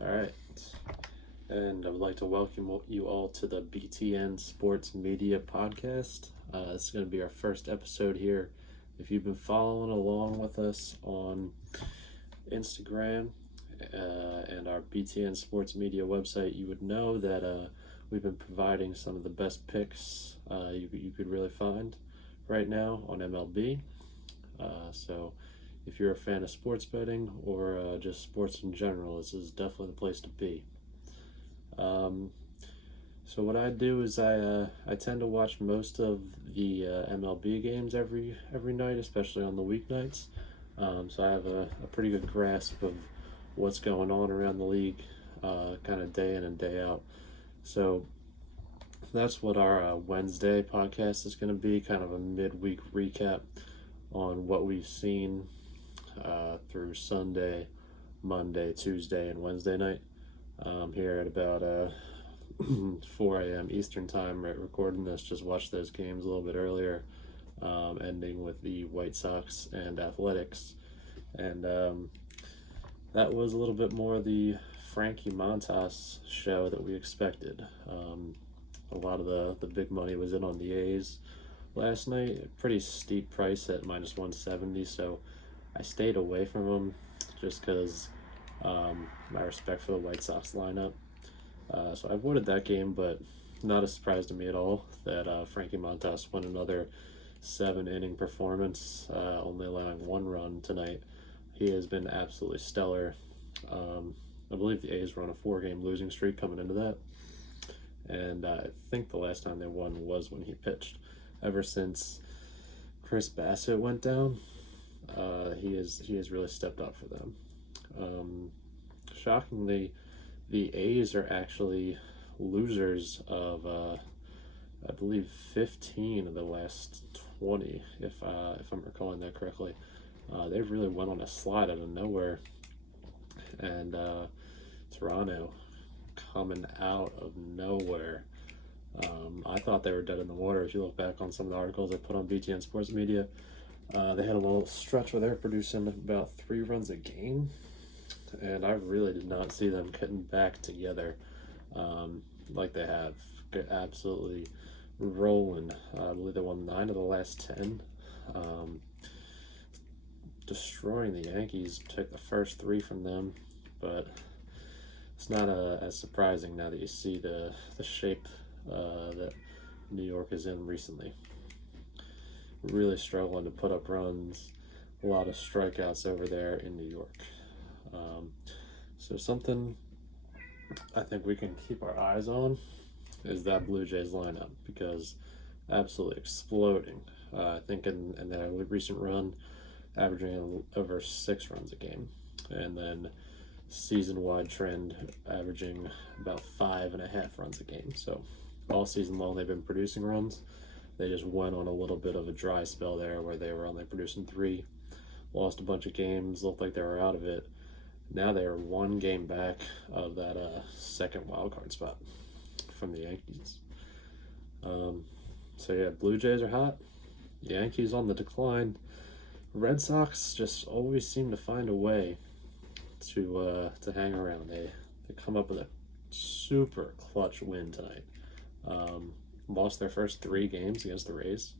All right. And I would like to welcome you all to the BTN Sports Media Podcast. This is going to be our first episode here. If you've been following along with us on Instagram and our BTN Sports Media website, you would know that we've been providing some of the best picks you could really find right now on MLB. So if you're a fan of sports betting or just sports in general, this is definitely the place to be. So what I do is I tend to watch most of the MLB games every night, especially on the weeknights. So I have a pretty good grasp of what's going on around the league, kind of day in and day out. So that's what our Wednesday podcast is going to be, kind of a midweek recap on what we've seen through Sunday, Monday, Tuesday, and Wednesday night. Here at about 4 a.m. Eastern time, right, recording this. Just watched those games a little bit earlier, ending with the White Sox and Athletics. And that was a little bit more the Frankie Montas show that we expected. A lot of the big money was in on the A's last night. A pretty steep price at minus 170, so I stayed away from them just because my respect for the White Sox lineup. So I avoided that game, but not a surprise to me at all that Frankie Montas won another 7-inning performance, only allowing one run tonight. He has been absolutely stellar. I believe the A's were on a 4-game losing streak coming into that, and I think the last time they won was when he pitched. Ever since Chris Bassett went down, he has really stepped up for them. Shockingly, the A's are actually losers of, I believe, 15 of the last 20, if I'm recalling that correctly. They really went on a slide out of nowhere, and Toronto coming out of nowhere. I thought they were dead in the water. If you look back on some of the articles I put on BTN Sports Media, they had a little stretch where they were producing about 3 runs a game, and I really did not see them getting back together like they have. They're absolutely rolling. I believe they won 9 of the last 10. Destroying the Yankees. Took the first 3 from them, but it's not as surprising now that you see the shape that New York is in recently. Really struggling to put up runs. A lot of strikeouts over there in New York. So something I think we can keep our eyes on is that Blue Jays lineup, because absolutely exploding. I think in their recent run, averaging over 6 runs a game, and then season-wide trend averaging about 5.5 runs a game. So all season long they've been producing runs. They just went on a little bit of a dry spell there where they were only producing 3, lost a bunch of games, looked like they were out of it. Now they are 1 game back of that second wild card spot from the Yankees. So yeah, Blue Jays are hot. Yankees on the decline. Red Sox just always seem to find a way to hang around. They come up with a super clutch win tonight. Lost their first 3 games against the Rays.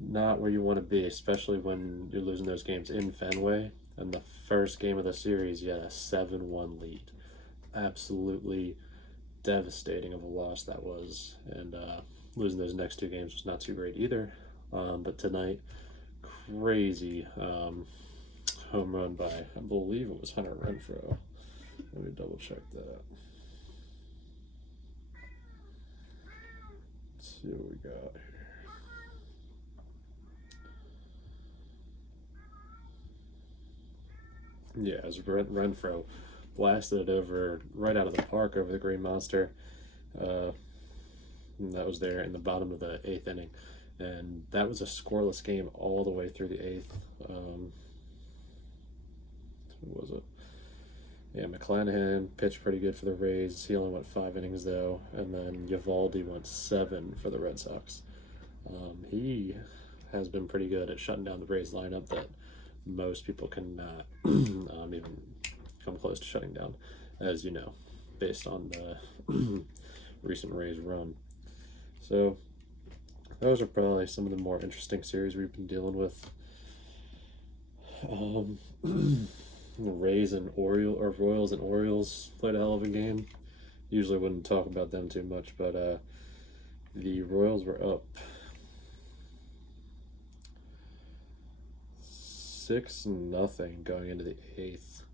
Not where you want to be, especially when you're losing those games in Fenway. And the first game of the series, you had a 7-1 lead. Absolutely devastating of a loss that was. And losing those next 2 games was not too great either. But tonight, crazy home run by, I believe it was Hunter Renfroe. Let me double check that. Let's see what we got here. Yeah, as Renfroe blasted it over right out of the park over the Green Monster. And that was there in the bottom of the 8th inning. And that was a scoreless game all the way through the 8th. Who was it? Yeah, McClanahan pitched pretty good for the Rays. He only went 5 innings, though. And then Eovaldi went 7 for the Red Sox. He has been pretty good at shutting down the Rays lineup that most people can not even come close to shutting down. as you know, based on the recent Rays run. So those are probably some of the more interesting series we've been dealing with. Rays and Royals and Orioles played a hell of a game. Usually wouldn't talk about them too much, but the Royals were up 6-0 going into the eighth,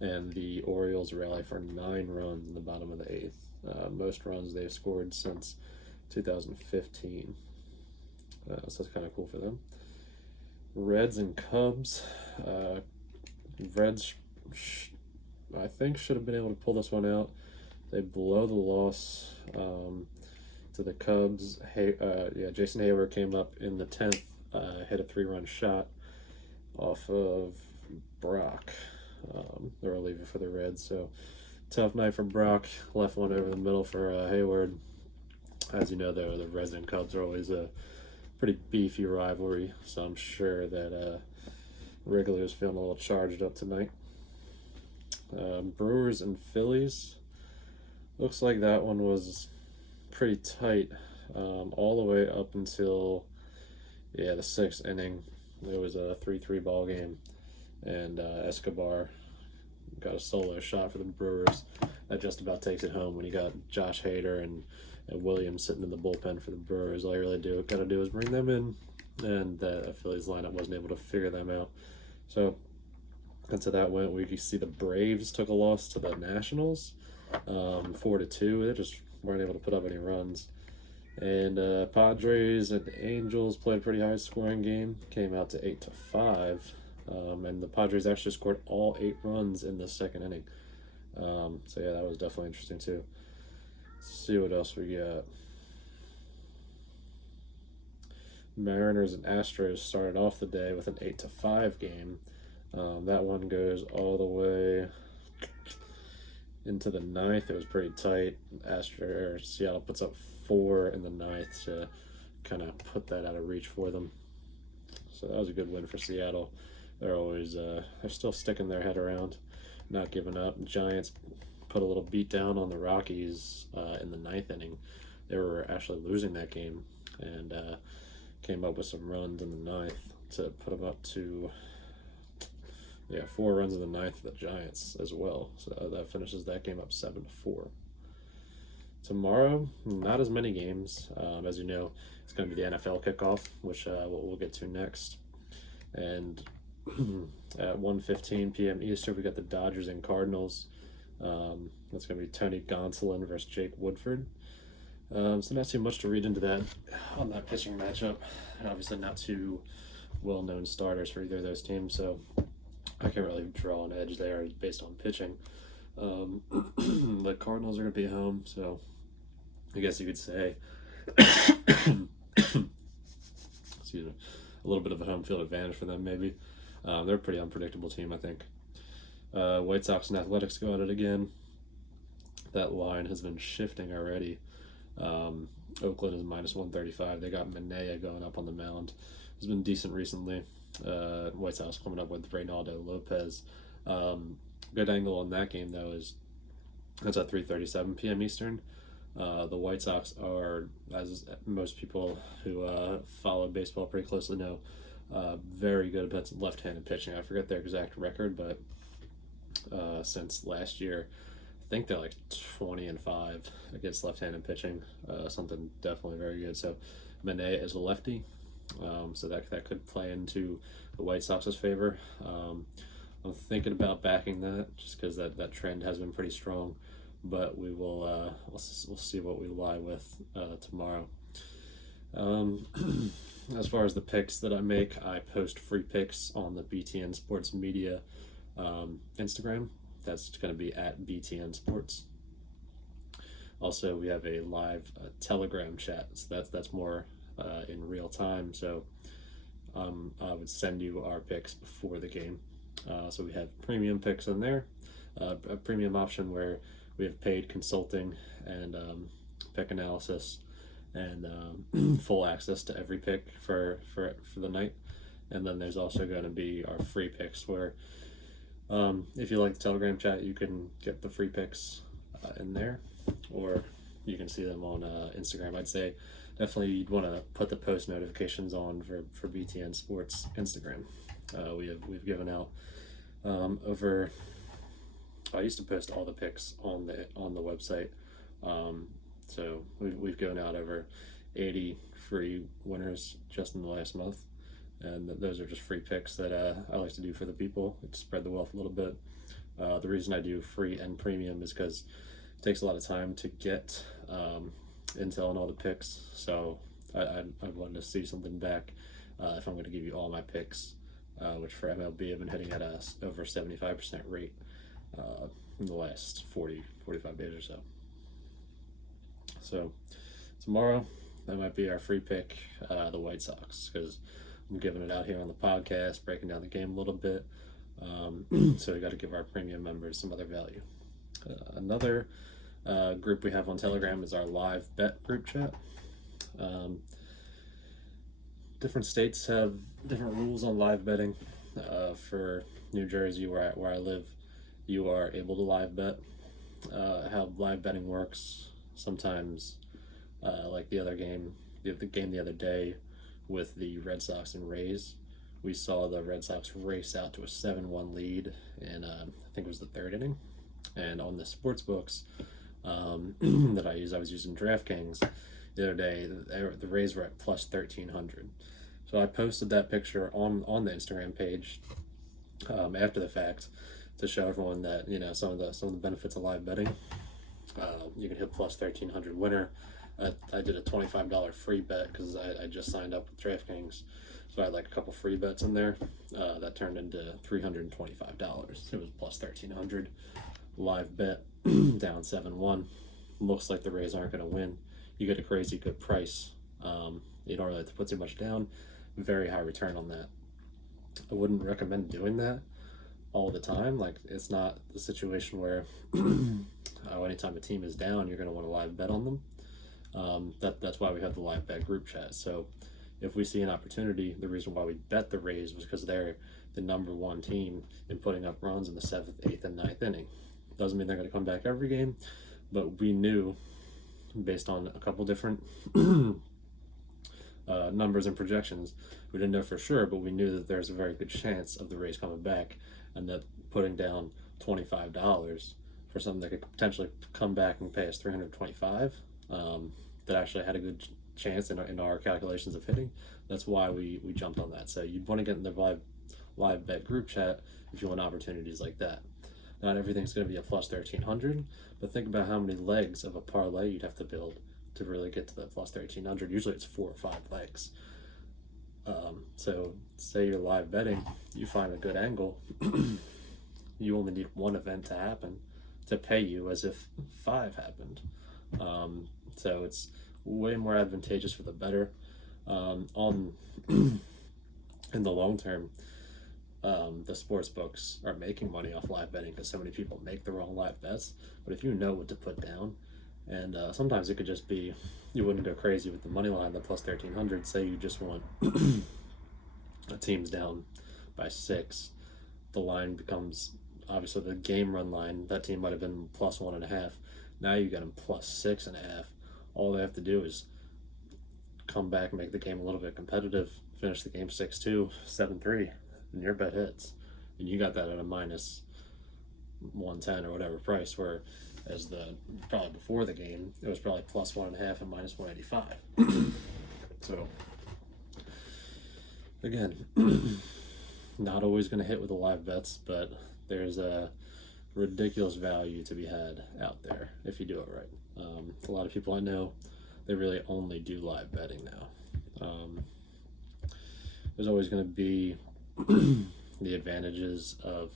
and the Orioles rally for 9 runs in the bottom of the eighth. Most runs they've scored since 2015. So that's kind of cool for them. Reds and Cubs. Reds, I think, should have been able to pull this one out. They blow the loss to the Cubs. Jason Hayward came up in the 10th, hit a 3-run shot off of Brock, the reliever for the Reds. So tough night for Brock. Left one over the middle for Hayward. As you know, the Reds and Cubs are always a pretty beefy rivalry, so I'm sure that Wrigley was feeling a little charged up tonight. Brewers and Phillies. Looks like that one was pretty tight all the way up until the 6th inning. It was a 3-3 ball game, and Escobar got a solo shot for the Brewers. That just about takes it home when you got Josh Hader and Williams sitting in the bullpen for the Brewers. All you really got to do is bring them in, and the Phillies lineup wasn't able to figure them out. So into that went, we could see the Braves took a loss to the Nationals, 4-2. They just weren't able to put up any runs. And Padres and Angels played a pretty high scoring game, came out to 8-5. And the Padres actually scored all 8 runs in the 2nd inning. So yeah, that was definitely interesting too. Let's see what else we got. Mariners and Astros started off the day with an 8-5 game. That one goes all the way into the 9th. It was pretty tight. Seattle puts up 4 in the 9th to kind of put that out of reach for them. So that was a good win for Seattle. They're always they're still sticking their head around, not giving up. Giants put a little beat down on the Rockies in the 9th inning. They were actually losing that game, and came up with some runs in the 9th to put them up to 4 runs in the 9th for the Giants as well. So that finishes that game up 7-4. Tomorrow, not as many games. As you know, it's going to be the NFL kickoff, which we'll get to next. And at 1:15 p.m. Eastern, we got the Dodgers and Cardinals. That's going to be Tony Gonsolin versus Jake Woodford. So not too much to read into that on that pitching matchup. And obviously not too well-known starters for either of those teams, so I can't really draw an edge there based on pitching. The Cardinals are going to be home, so I guess you could say excuse me, a little bit of a home field advantage for them maybe. They're a pretty unpredictable team, I think. White Sox and Athletics go at it again. That line has been shifting already. Oakland is -135. They got Manea going up on the mound. It's been decent recently. White Sox coming up with Reynaldo Lopez. Good angle on that game, though, is that's at 3:37 p.m. Eastern. The White Sox are, as most people who follow baseball pretty closely know, very good at left-handed pitching. I forget their exact record, but since last year, I think they're like 20-5 against left-handed pitching. Something definitely very good. So Manea is a lefty, so that could play into the White Sox's favor. I'm thinking about backing that just because that trend has been pretty strong, but we will we'll see what we lie with tomorrow. As far as the picks that I make, I post free picks on the BTN Sports Media Instagram. That's going to be at BTN Sports. Also, we have a live Telegram chat, so that's more in real time. So I would send you our picks before the game. So we have premium picks in there, a premium option where we have paid consulting and pick analysis and full access to every pick for the night. And then there's also going to be our free picks where If you like the Telegram chat, you can get the free picks in there, or you can see them on Instagram. I'd say definitely you'd want to put the post notifications on for BTN Sports Instagram. We've given out over. I used to post all the picks on the website, so we've given out over 80 free winners just in the last month, and those are just free picks that I like to do for the people to spread the wealth a little bit. The reason I do free and premium is because it takes a lot of time to get intel on all the picks, so I wanted to see something back if I'm going to give you all my picks, which for MLB I've been hitting at a over 75% rate in the last 45 days or so. So tomorrow, that might be our free pick, the White Sox, because I'm giving it out here on the podcast, breaking down the game a little bit. So we got to give our premium members some other value. Another group we have on Telegram is our live bet group chat. Different states have different rules on live betting. For New Jersey, where I live, you are able to live bet. How live betting works, sometimes like the game the other day with the Red Sox and Rays, we saw the Red Sox race out to a 7-1 lead in I think it was the third inning, and on the sports books that I was using DraftKings the other day, the Rays were at plus 1,300. So I posted that picture on the Instagram page after the fact to show everyone that some of the benefits of live betting. You can hit plus 1,300 winner. I did a $25 free bet because I just signed up with DraftKings, so I had like a couple free bets in there. That turned into $325. It was plus 1,300. Live bet down 7-1. Looks like the Rays aren't going to win. You get a crazy good price. You don't really have to put too much down. Very high return on that. I wouldn't recommend doing that all the time. Like, it's not the situation where anytime a team is down, you're going to want to live bet on them. That's why we have the live bet group chat. So if we see an opportunity, the reason why we bet the Rays was because they're the number one team in putting up runs in the 7th, 8th, and 9th inning. Doesn't mean they're going to come back every game, but we knew, based on a couple different numbers and projections, we didn't know for sure, but we knew that there's a very good chance of the Rays coming back, and that putting down $25 for something that could potentially come back and pay us $325, that actually had a good chance in our calculations of hitting. That's why we jumped on that. So you'd want to get in the live bet group chat if you want opportunities like that. Not everything's going to be a plus 1,300, but think about how many legs of a parlay you'd have to build to really get to that plus 1,300. Usually it's 4 or 5 legs. So say you're live betting, you find a good angle, you only need one event to happen to pay you as if 5 happened. So it's way more advantageous for the bettor. In the long term, the sports books are making money off live betting because so many people make the wrong live bets. But if you know what to put down, and sometimes it could just be, you wouldn't go crazy with the money line, the plus 1,300. Say you just want a team's down by 6, the line becomes, obviously the game run line, that team might have been plus 1.5. Now you got them plus 6.5. All they have to do is come back and make the game a little bit competitive, finish the game 6-2, 7-3, and your bet hits. And you got that at a minus 110 or whatever price, where as probably before the game, it was probably plus 1.5 and minus 185. So again, not always going to hit with the live bets, but there's a ridiculous value to be had out there if you do it right. A lot of people I know, they really only do live betting now. There's always going to be the advantages of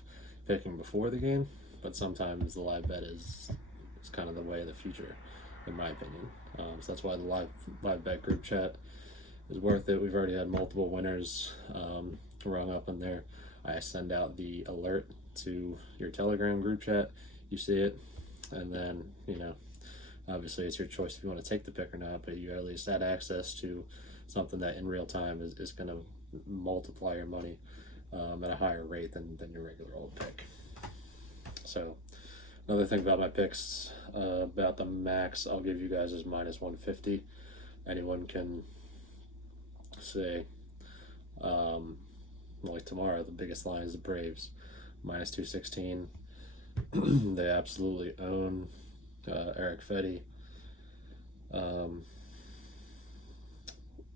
picking before the game, but sometimes the live bet is kind of the way of the future, in my opinion. So that's why the live bet group chat is worth it. We've already had multiple winners rung up in there. I send out the alert to your Telegram group chat. You see it, and then obviously it's your choice if you want to take the pick or not, but you at least had access to something that in real time is going to multiply your money at a higher rate than your regular old pick. So another thing about my picks, about the max, I'll give you guys is minus 150. Anyone can say, like tomorrow, the biggest line is the Braves, minus 216. They absolutely own Eric Fetty.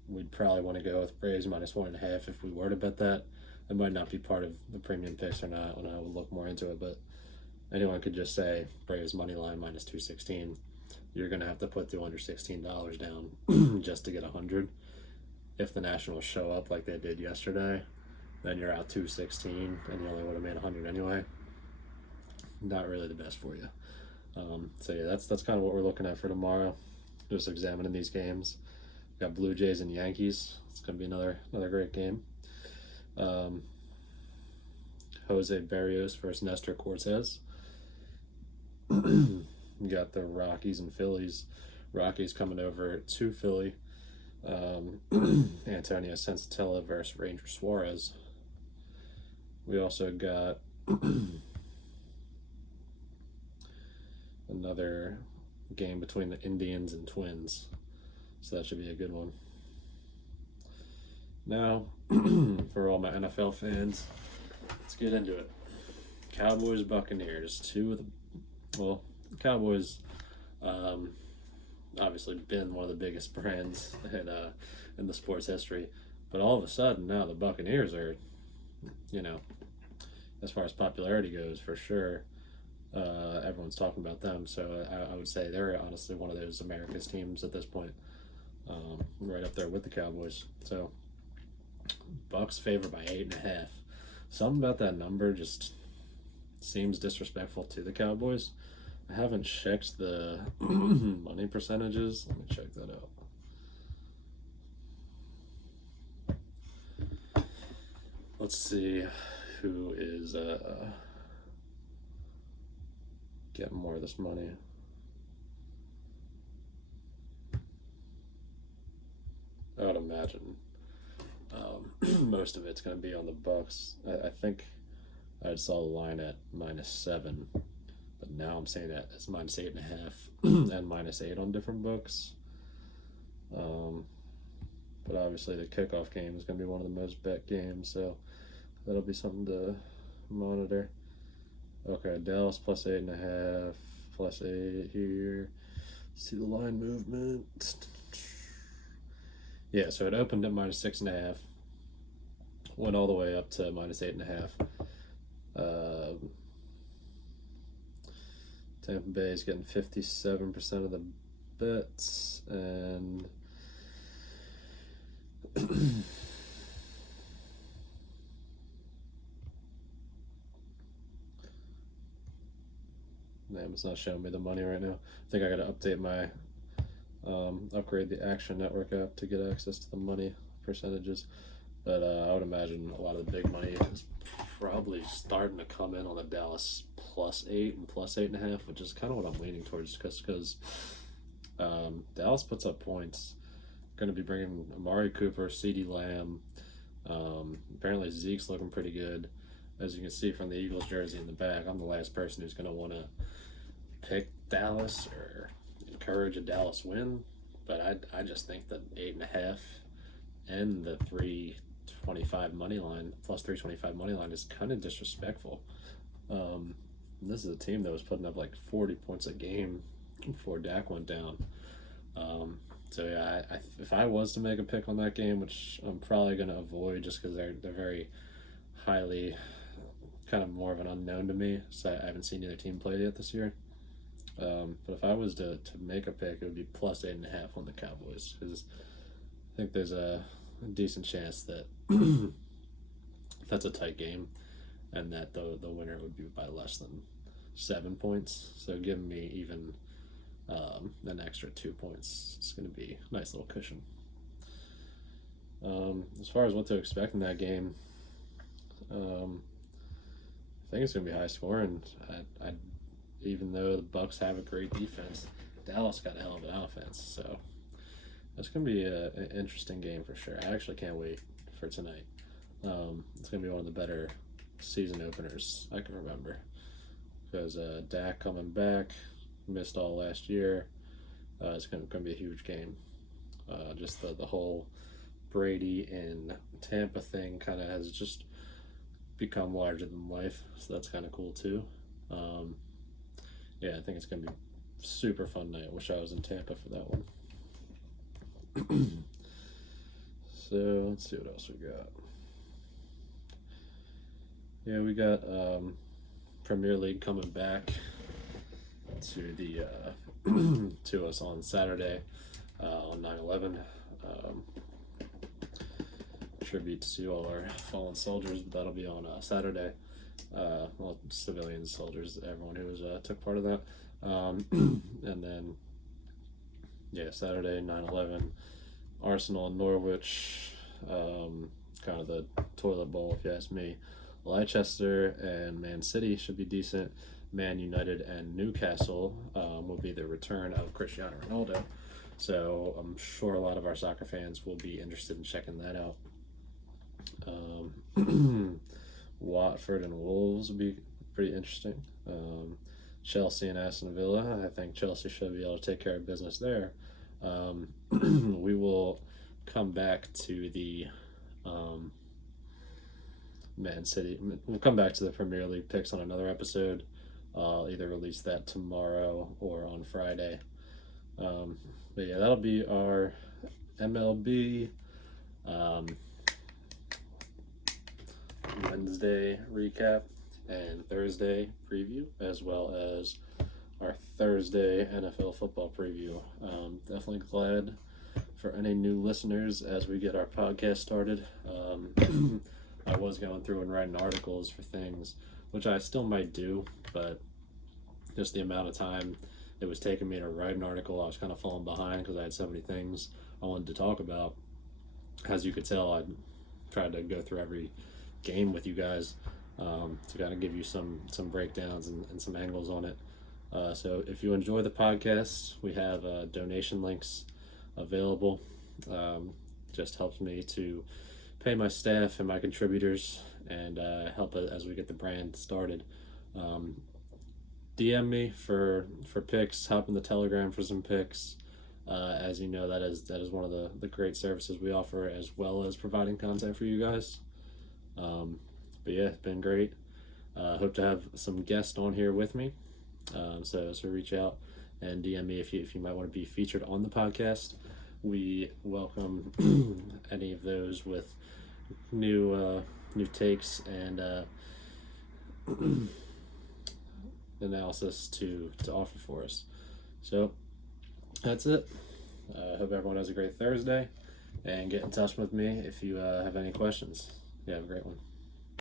We'd probably want to go with Braves minus 1.5 if we were to bet that. It might not be part of the premium picks or not when I would look more into it, but anyone could just say Braves money line minus 216. You're going to have to put $216 down just to get 100. If the Nationals show up like they did yesterday, then you're out 216 and you only would have made 100 anyway. Not really the best for you. So yeah, that's kind of what we're looking at for tomorrow. Just examining these games. We got Blue Jays and Yankees. It's going to be another great game. Jose Berrios versus Nestor Cortez. You got the Rockies and Phillies. Rockies coming over to Philly. Antonio Sensatella versus Ranger Suarez. We also got another game between the Indians and Twins. So that should be a good one. Now, for all my NFL fans, let's get into it. Cowboys, Buccaneers, Cowboys obviously been one of the biggest brands in the sports history, but all of a sudden now the Buccaneers are, as far as popularity goes, for sure, everyone's talking about them. So I would say they're honestly one of those America's teams at this point, right up there with the Cowboys. So Bucks favored by 8.5. Something about that number just seems disrespectful to the Cowboys. I haven't checked the money percentages. Let me check that out. Let's see who is getting more of this money. I would imagine most of it's going to be on the Bucks. I think I saw the line at -7, but now I'm saying that it's -8.5 and -8 on different books. But obviously the kickoff game is going to be one of the most bet games, so that'll be something to monitor. Okay, Dallas plus 8.5, +8 here. See the line movement. Yeah, so it opened at -6.5, went all the way up to -8.5. Tampa Bay is getting 57% of the bets, and damn, it's not showing me the money right now. I think I gotta update my upgrade the Action Network app to get access to the money percentages. But I would imagine a lot of the big money is probably starting to come in on the Dallas +8 and +8.5, which is kind of what I'm leaning towards, because Dallas puts up points. Going to be bringing Amari Cooper, CeeDee Lamb. Apparently Zeke's looking pretty good. As you can see from the Eagles jersey in the back, I'm the last person who's going to want to pick Dallas or encourage a Dallas win. But I just think that 8.5 and the 325 money line, +325 money line, is kind of disrespectful. This is a team that was putting up like 40 points a game before Dak went down. So yeah, if I was to make a pick on that game, which I'm probably going to avoid just because they're very highly, kind of more of an unknown to me, so I haven't seen either team play yet this year. But if I was to make a pick, it would be +8.5 on the Cowboys, because I think there's a decent chance that that's a tight game, and that the winner would be by less than 7 points. So giving me even an extra 2 points, it's going to be a nice little cushion. As far as what to expect in that game, I think it's going to be high scoring. Even though the Bucks have a great defense, Dallas got a hell of an offense, so it's going to be an interesting game for sure. I actually can't wait for tonight. It's going to be one of the better season openers I can remember. because Dak coming back, missed all last year. It's going to be a huge game. Just the whole Brady and Tampa thing kind of has just become larger than life, so that's kind of cool too. Yeah, I think it's going to be super fun night. I wish I was in Tampa for that one. So let's see what else we got. Yeah, we got Premier League coming back to the to us on Saturday on 9/11. Tribute to all our fallen soldiers, but that'll be on Saturday. Well, civilian soldiers, everyone who was took part of that. And then, yeah, Saturday, 9/11, Arsenal and Norwich, kind of the toilet bowl, if you ask me. Leicester and Man City should be decent. Man United and Newcastle will be the return of Cristiano Ronaldo. So I'm sure a lot of our soccer fans will be interested in checking that out. Watford and Wolves will be pretty interesting. Chelsea and Aston Villa, I think Chelsea should be able to take care of business there. We will come back to the Man City. We'll come back to the Premier League picks on another episode. I'll either release that tomorrow or on Friday. But yeah, that'll be our MLB Wednesday recap and Thursday preview, as well as our Thursday NFL football preview. Definitely glad for any new listeners as we get our podcast started. I was going through and writing articles for things, which I still might do, but just the amount of time it was taking me to write an article, I was kind of falling behind because I had so many things I wanted to talk about. As you could tell, I tried to go through every game with you guys to kind of give you some breakdowns and some angles on it. So if you enjoy the podcast, we have donation links available. Just helps me to pay my staff and my contributors and help as we get the brand started. DM me for picks, hop in the Telegram for some picks. As you know, that is one of the great services we offer, as well as providing content for you guys. But yeah, it's been great. Hope to have some guests on here with me. So reach out and DM me if you might want to be featured on the podcast. We welcome any of those with new takes and analysis to offer for us. So that's it. Hope everyone has a great Thursday, and get in touch with me if you have any questions. Yeah, have a great one.